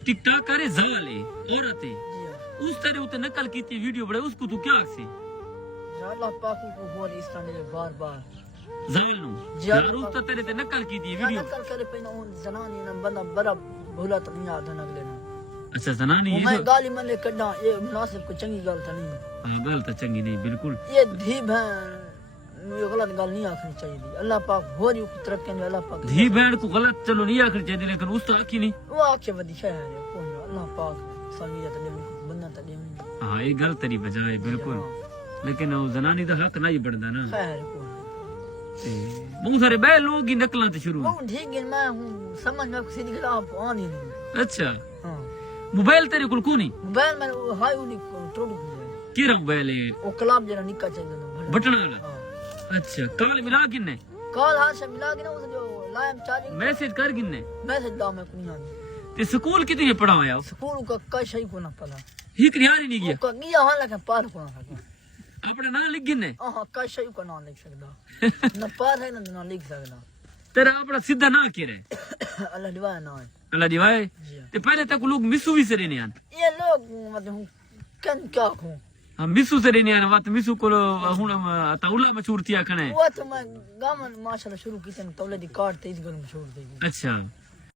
ٹک talk کرے زال ہے عورت ہے اس طرح تے نقل کیتی ویڈیو بڑے اس کو تو کیا سے اللہ پاک کو ہو اس طرح بار بار زال نو یار اس طرح تے نقل کیتی ویڈیو نقل کرے پے نہ زنانی نہ بندہ بڑا بھولا تو نہیں یاد نہ اگلے نو اچھا زنانی میں گالی ملے کڈا یہ مناسب کو چنگی گل تھا نہیں ہاں گل تو چنگی نہیں بالکل یہ دھی بہن یہ غلط گل نہیں آکھنی چاہیے اللہ پاک ہو رہی طرف کہ اللہ پاک دھی بہن کو غلط چلو نہیں آخر چاہیے لیکن اس تو آخی نہیں وہ آکھے ودی ہے کوئی اللہ پاک سالیت دے بندہ تے دے ہاں یہ گل تری بجائے بالکل لیکن وہ زنانی دا حق نہیں بندا نا خیر کوئی بہت سارے بے لوگ ہی نقلاں تے شروع وہ ٹھیک ہے میں ہوں سمجھ میں کسی دی گل آنی نہیں اچھا ہاں موبائل تیرے کول کونی موبائل میں ہائی اونی ٹوٹ گئی کیرا موبائل ہے وہ کلاب جڑا نکا چاہیے بٹن والا اچھا کال ملا کنے کال ہاں سے ملا کے نا اس جو لائم چارجنگ میسج کر کنے میسج دا میں کوئی نہیں تے سکول کتنی پڑھایا سکول کا کا شے کو نہ پلا ہی کریاری نہیں گیا کو گیا ہاں لیکن پار کو نہ اپنا نام لکھ گنے ہاں کا شے کو نہ لکھ سکدا نہ پار ہے نہ لکھ سکدا تیرا اپنا سیدھا نہ کیرے اللہ دیوا نہ ہے اللہ دیوائے تے پہلے تک لوگ مسو بھی سرے نہیں آن یہ لوگ مطلب کن کیا کو ہاں مسو سرے نہیں آن وات مسو کو ہن تاولا مشہور تھیا کنے وہ تو میں گامن ماشاءاللہ شروع کیتے تولے دی کارڈ تے اس گل مشہور تھی اچھا